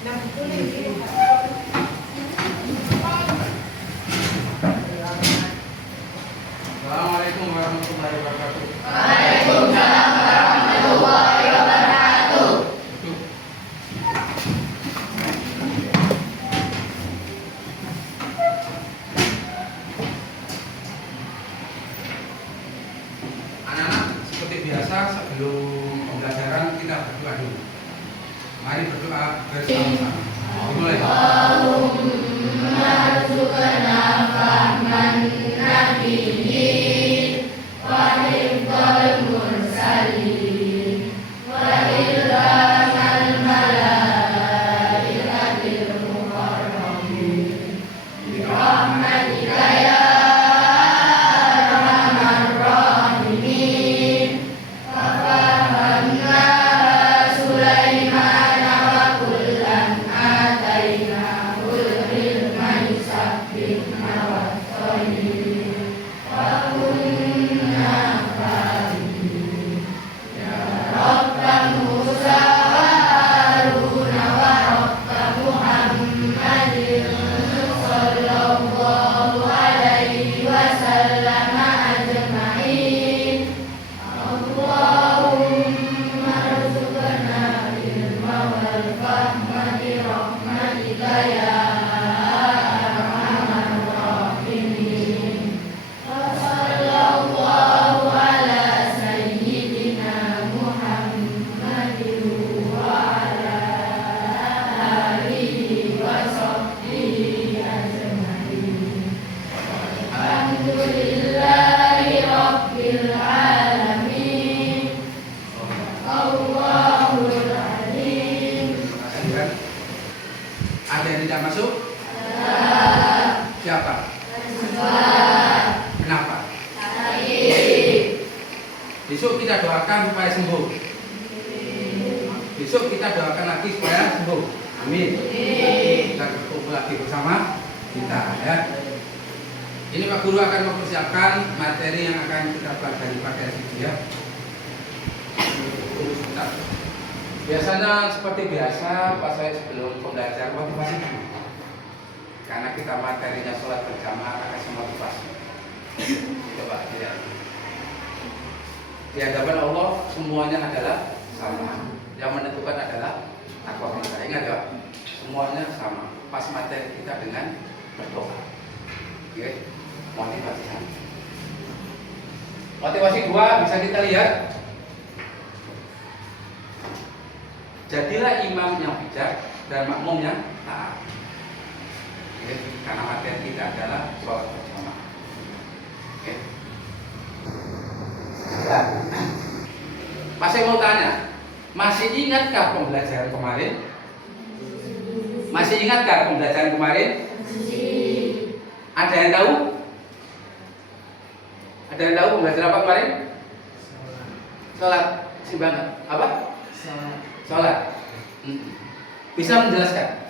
Assalamualaikum warahmatullahi wabarakatuh. Waalaikumsalam warahmatullahi wabarakatuh. Anak-anak, seperti biasa sebelum pembelajaran kita berdoa dulu. Mari berdoa bersama-sama. Dimulai. Allahumma rzuqna fahman nabiyyin wa hifdzal mursalin wa ilhamal malaikatil muqarrabin bi rahmatika ya arhamar rahimin. Wa fahamna Sulaiman wa kullan atainahul ilma yusabbihna wa thayyin wa kunna fa'ilin. Ya Rabba Musa wa Haruna wa Rabba Muhammadin sallallahu alaihi wasallam ajma'in. Allahumma rzuqna ilma wal fahma bi rahmatika ya arhamar rahimin. Wa sallallahu ala sayyidina Muhammadin wa ala alihi wa sahbihi ajma'in. Alhamdulillahi rabbil alamin. Allahul alim. Ada yang tidak masuk? Siapa? Kenapa? Besok kita doakan supaya sembuh. Besok kita doakan lagi supaya sembuh. Amin. Kita berkumpul lagi bersama kita ya. Ini Pak Guru akan mempersiapkan materi yang akan kita pelajari pada hari ini ya. Tunggu sebentar. Biasanya seperti biasa pas saya sebelum pembelajaran motivasi dulu. Karena kita materinya sholat berjamaah akan motivasi. Coba lihat. Di hadapan Allah semuanya adalah sama. Yang menentukan adalah takwa kita. Ingat ya, semuanya sama. Pas materi kita dengan berdoa. Oke, motivasi satu. Motivasi dua bisa kita lihat. Jadilah imam yang bijak dan makmum yang taat. Oke, karena materi kita adalah sholat berjamaah. Oke. Nah, masih mau tanya, masih ingatkah pembelajaran kemarin? Masih ingatkah pembelajaran kemarin? Ada yang tahu? Ada yang tahu pembelajaran apa kemarin? Sholat simbangan. Apa? Sholat. Bisa menjelaskan?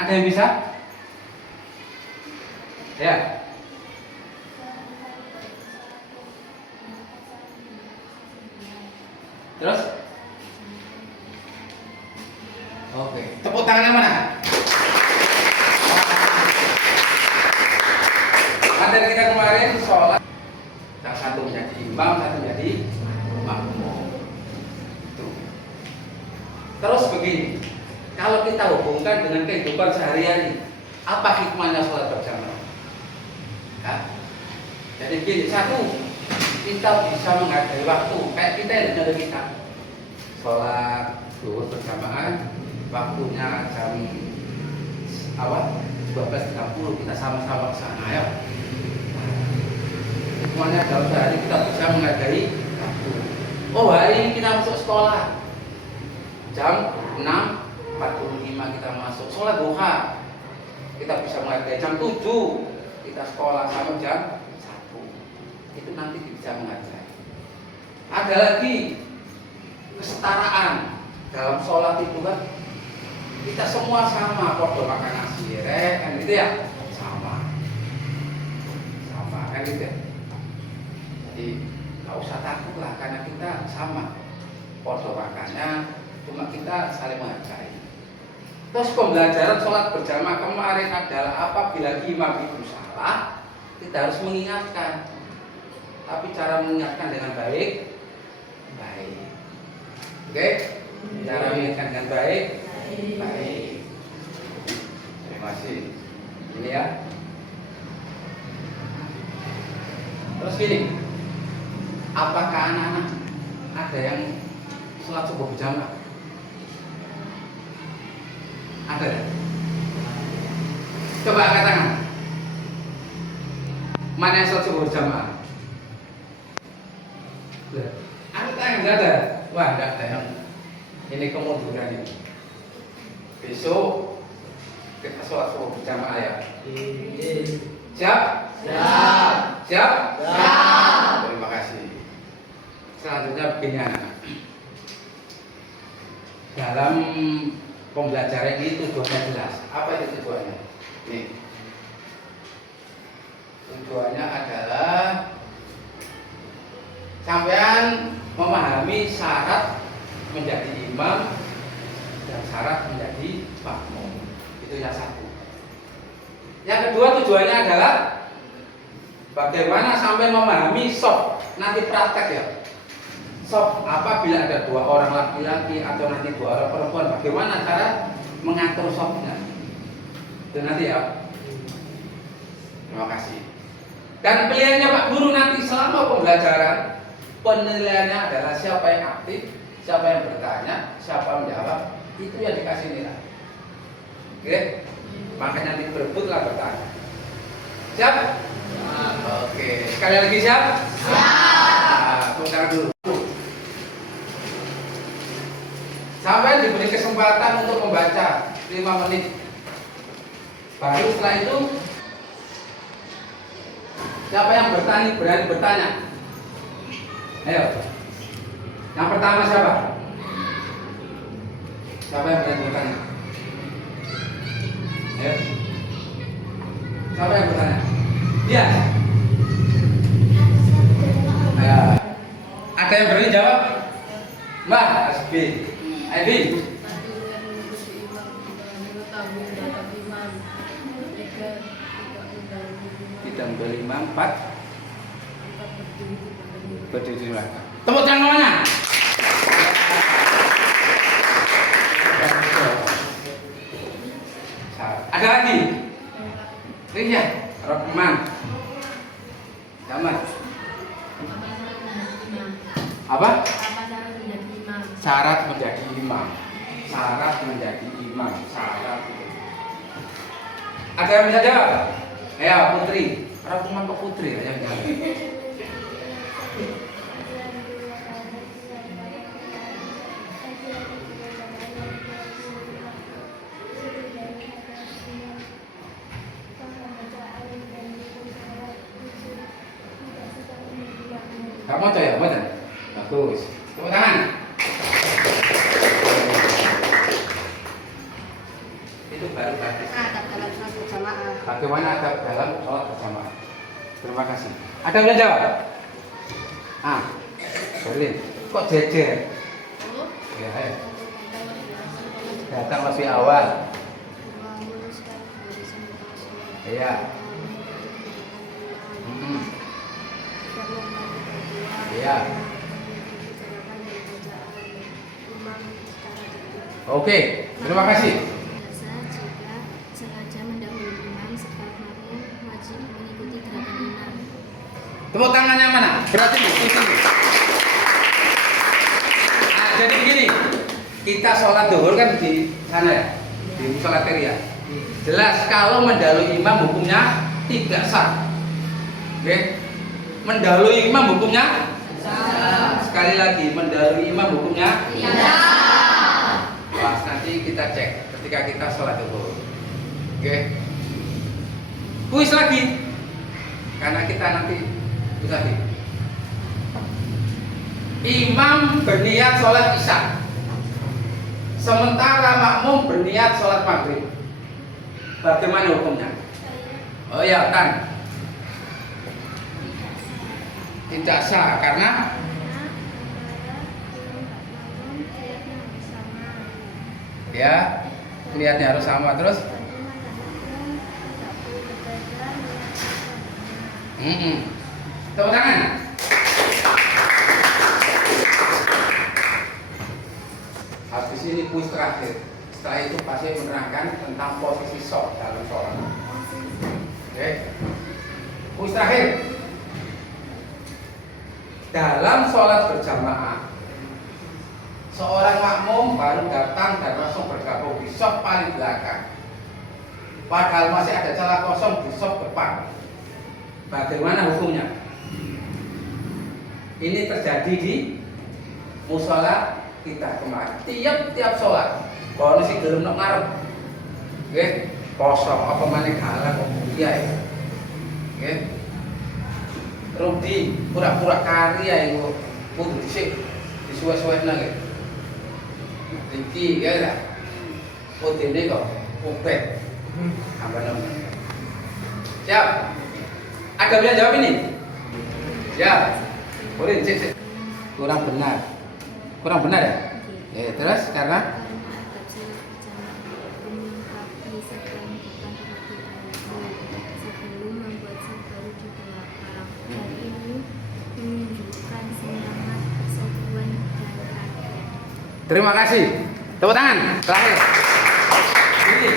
Ada yang bisa? Ya. Terus? Oke. Tepuk tangannya mana? Materi kita kemarin sholat. Yang satu menjadi imam, satu menjadi makmum. Terus begini, kalau kita hubungkan dengan kehidupan sehari-hari, apa hikmahnya sholat berjamaah? Ya. Jadi begini, satu, kita bisa menghargai waktu. Kayak kita yang ada kita sholat zuhur berjamaah, waktunya jam awal 12.30 kita sama-sama ke sana ya. Semuanya dalam sehari kita bisa menghargai waktu. Oh, hari ini kita masuk sekolah jam 6.45 kita masuk sholat duha, kita bisa menghargai jam 7 kita sekolah sampai jam 1. Itu nanti bisa menghargai. Ada lagi kesetaraan dalam sholat itu kan, kita semua sama, podo makan nasi, kan gitu ya, sama kan gitu ya. Jadi nggak usah takut lah, karena kita sama. podo makannya, cuma kita saling menghargai. Terus pembelajaran sholat berjamaah kemarin adalah apabila imam itu salah, kita harus mengingatkan. Tapi cara mengingatkan dengan baik. Oke? Cara mengingatkan dengan baik. Terima kasih. Ini ya. Terus gini, apakah anak-anak ada yang sholat subuh berjamaah? Ada ya? Coba angkat tangan. Mana yang sholat subuh berjamaah? Angkat tangan, nggak ada. Wah, nggak ada yang ini kemunduran ini. Besok kita sholat subuh berjamaah ya. Siap? Siap. Siap? Siap. Terima kasih. Selanjutnya begini anak. Dalam pembelajaran ini tujuannya jelas. Apa itu tujuannya? Nih. Tujuannya adalah sampean memahami syarat menjadi imam dan syarat menjadi makmum. Itu yang satu. Yang kedua tujuannya adalah bagaimana sampai memahami shop nanti praktek ya. Shop apabila ada 2 orang laki-laki atau nanti 2 orang perempuan, bagaimana cara mengatur shopnya. Itu nanti ya. Terima kasih. Dan pilihannya Pak Guru nanti selama pembelajaran, penilaiannya adalah siapa yang aktif, siapa yang bertanya, siapa yang menjawab, itu yang dikasih nilai. Oke? Makanya nanti berebutlah bertanya. Siap? Oke. Sekali lagi siap? Siap. Tunggu dulu. Sampai diberi kesempatan untuk membaca 5 menit. Baru setelah itu, siapa yang berani bertanya? Ayo. Yang pertama siapa? Siapa yang berani bertanya? Ayo. Siapa yang bertanya? Iya. Ya. Ada yang berani jawab? Mbak Asbi. Abi. Kita beli imam 4 berdiri di belakang. Tepuk tangan mana? Ada lagi? Iya, Rahman. Zaman. Apa? Syarat menjadi imam. Syarat menjadi imam. Syarat. Ada yang bisa jawab? Ya, Putri. Rahman ke Putri aja jawab. Kamu coba ya, betul. Bagus. Tepuk tangan. Itu baru tadi. Adab dalam sholat berjamaah. Bagaimana adab dalam sholat berjamaah? Terima kasih. Ada yang jawab? Berlin. Kok jejer? Ya, datang lebih awal. Iya. Iya. Oke, terima kasih. Jika sengaja mendahului imam setelah makmum wajib mengikuti gerakan imam. Tepuk tangannya mana? Berarti itu. Jadi begini, kita sholat zuhur kan di sana ya, di sholat ya. Jelas kalau mendahului imam hukumnya tidak sah. Oke? Mendahului imam hukumnya sah. Sekali lagi, mendahului imam hukumnya Tidak. Pas nanti kita cek ketika kita sholat zuhur. Oke? Kuis lagi, karena kita nanti lagi. Imam berniat sholat isya, sementara makmum berniat sholat maghrib. Bagaimana hukumnya? Oh ya, kan? Tidak sah karena Ya, niatnya harus sama terus. Tepuk tangan. Habis ini kuis terakhir. Setelah itu pasti menerangkan tentang posisi sholat dalam sholat. Oke. Kuis terakhir. Dalam sholat berjamaah, seorang makmum baru datang dan langsung bergabung di shaf paling belakang. Padahal masih ada celah kosong di shaf depan. Bagaimana hukumnya? Ini terjadi di musola kita kemarin. Tiap sholat, kalau si gelem nok ngarep, oke, kosong apa mana kalah kok iya ya, oke. Rudi pura-pura karya itu kudu disuwe-suwe nang. Iki ya lah. Udine kok upet. Apa namanya? Siap. Ada yang jawab ini? Siap. Boleh cek. Kurang benar. Kurang benar ya? Terus karena terima kasih. Tepuk tangan. Terakhir. Ini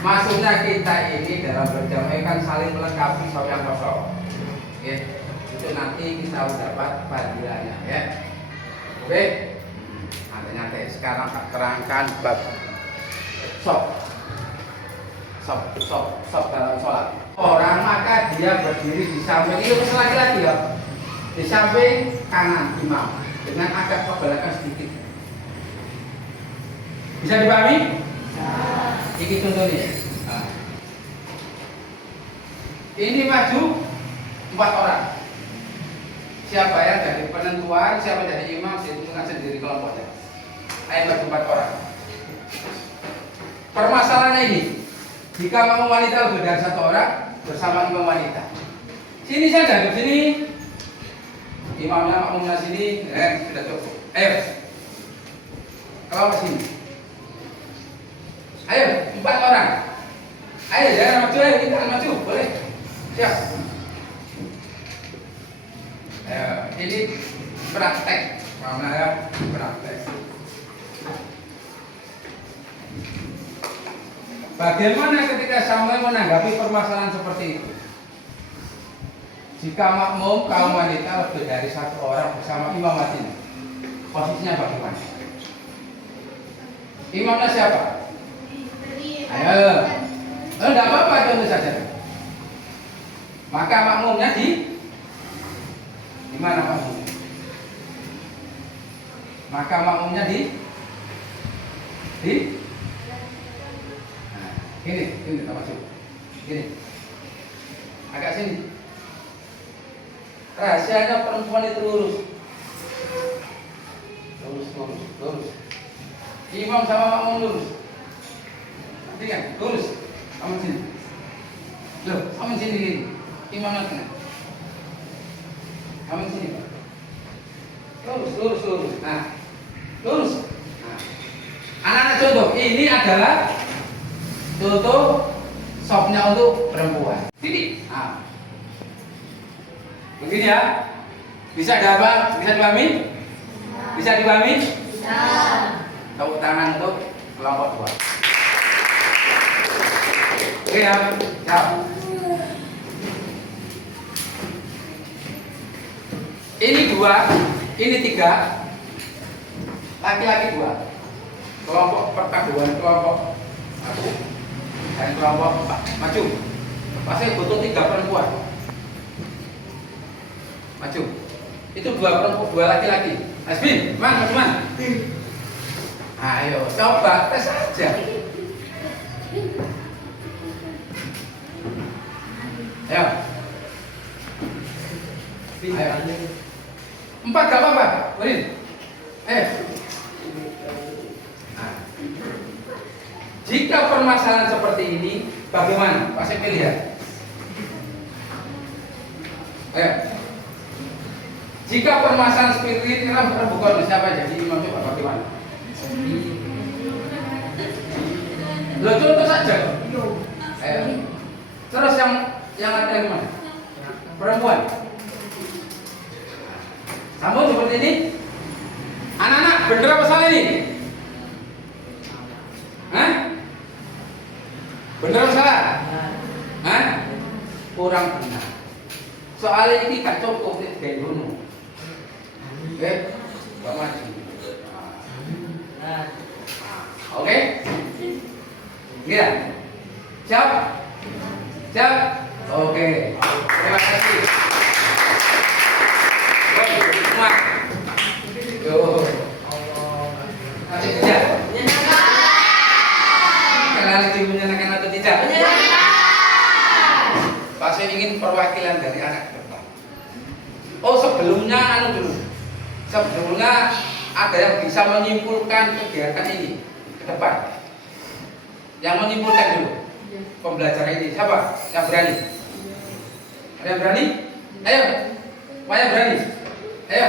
maksudnya kita ini dalam berjamaah kan saling melengkapi shaf yang kosong. Oke. Itu nanti kita dapat fadilahnya ya. Oke. Nanti sekarang tak terangkan bab shaf dalam sholat. Orang maka dia berdiri di samping itu lagi ya. Di samping kanan imam dengan agak ke belakang sedikit. Bisa dipahami? Ini contohnya. Nah. Ini maju 4 orang. Siapa yang jadi penentuan, siapa yang jadi imam, ditentukan sendiri kelompoknya. Ayo maju 4 orang. Permasalahannya ini, jika makmum wanita lebih dari 1 orang bersama imam wanita. Sini saja, di sini. Imamnya makmumnya sini, sudah cukup. Ayo. Kalau ke sini. Ayo, 4 orang. Ayo, jangan maju, ayo kita maju, boleh. Siap. Ayo, ini praktek. Mana ya? Praktek. Bagaimana ketika Samuel menanggapi permasalahan seperti itu? Jika makmum kaum wanita lebih dari 1 orang bersama imam wajib, posisinya bagaimana? Imamnya siapa? Ayo, tidak apa-apa, contoh saja. Maka makmumnya di mana makmumnya? Maka makmumnya di nah, ini tak masuk. Gini, agak sini. Rahasianya perempuan itu lurus. Imam sama makmum lurus. Kan, lurus, sama sini. Loh, sama sini gini. Imamnya tengah. Sama sini. Lurus. Nah, lurus. Nah. Anak-anak contoh, ini adalah contoh shafnya untuk perempuan. Ini. Nah. Begini ya. Bisa dipahami? Bisa dipahami? Bisa. Tepuk tangan untuk kelompok 2. Oke ya, siap. Ini 2, ini 3. Laki-laki 2. Kelompok perpaduan kelompok 1 dan kelompok 4. Maju. Pasti butuh 3 perempuan. Maju. Itu 2 perempuan, 2 laki-laki. Asbin, maju. Ayo, coba tes saja. Ayo. 4 gak apa-apa, Urin. Nah. Jika permasalahan seperti ini, bagaimana? Pasti pilih ya. Ayo. Jika permasalahan seperti ini, bukan siapa jadi imam, coba bagaimana? Loh, contoh saja. Ayo. Terus yang ada yang mana? Perempuan. Sambung seperti ini. Anak-anak, bener apa salah ini? Hah? Bener apa salah? Hah? Kurang benar. Soalnya ini kan cukup kayak dulu. Gak maju. Oke? Iya. Siap? Siap? Oke. Terima kasih. Semua. Yo. Nanti tidak. Kalian lagi menyenangkan atau tidak? Pak, saya ingin perwakilan dari anak depan. Oh, sebelumnya dulu. Sebelumnya ada yang bisa menyimpulkan kegiatan ini ke depan. Yang menyimpulkan dulu pembelajaran ini siapa? Yang berani? Ada yang berani? Ayo, mana berani? Ayo,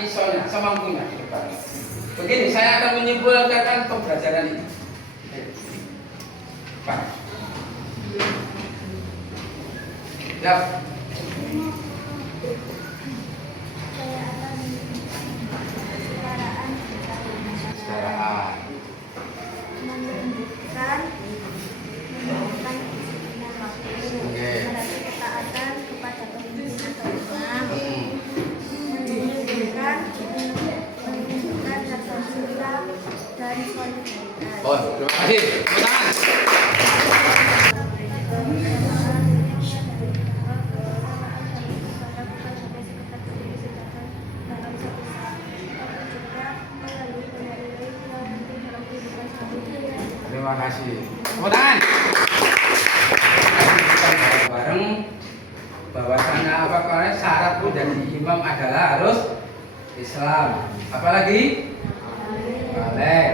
isonya, semampunya ke depan. Begini, saya akan menyimpulkan pembelajaran ini. Pak. Ya. Kesetaraan. Menunjukkan ketaatan kepada pemimpin atau imam. Menunjukkan rasa cinta dan solidaritas. Oh, terima kasih. Tepuk tangan. Terima kasih. Tepuk tangan. Bareng bahwasannya apa karena syarat menjadi imam adalah harus Islam. Apalagi? Balik.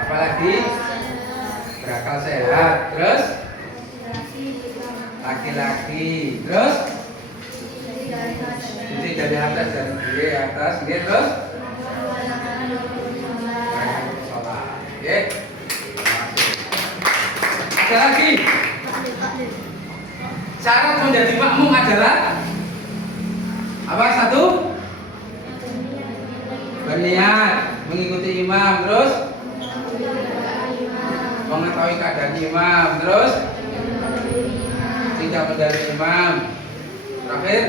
Apalagi? Berakal sehat. Terus? Laki-laki. Terus? Jadi dari atas dari kiri atas, terus? Sholat. Oke. Ada lagi. Syarat menjadi makmum adalah apa? Satu, berniat mengikuti imam, terus mengetahui keadaan imam, terus tidak menjadi imam, terakhir.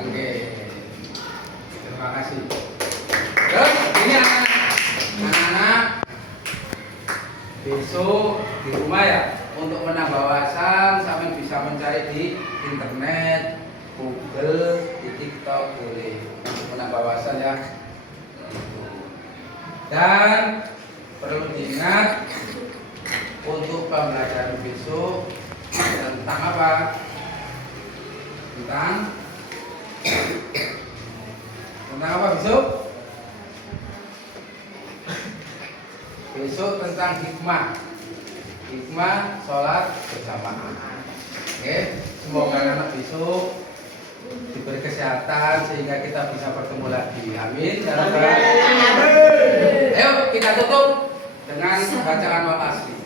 Oke, terima kasih. Terus ini anak-anak besok di rumah ya, untuk menambah wawasan sampai bisa mencari di internet, Google, di TikTok boleh untuk menambah wawasan ya. Dan perlu diingat untuk pembelajaran besok tentang apa? Tentang apa besok? Besok tentang hikmah sholat berjamaah. Oke, semoga anak besok diberi kesehatan sehingga kita bisa bertemu lagi. Amin. Ayo kita tutup dengan bacaan wal asri.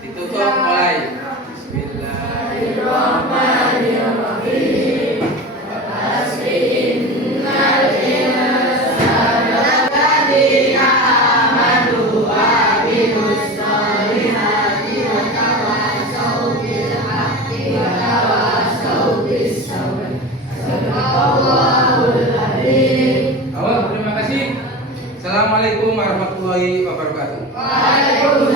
Ditutup mulai. Bismillahirrahmanirrahim. Wal asri innal insana lafi amanu wa amilus solihati wa tawassaw bil haqqi wa tawassaw bis sabr. Sadaqallahul adzim. Terima kasih. Assalamualaikum warahmatullahi wabarakatuh. Waalaikumsalam.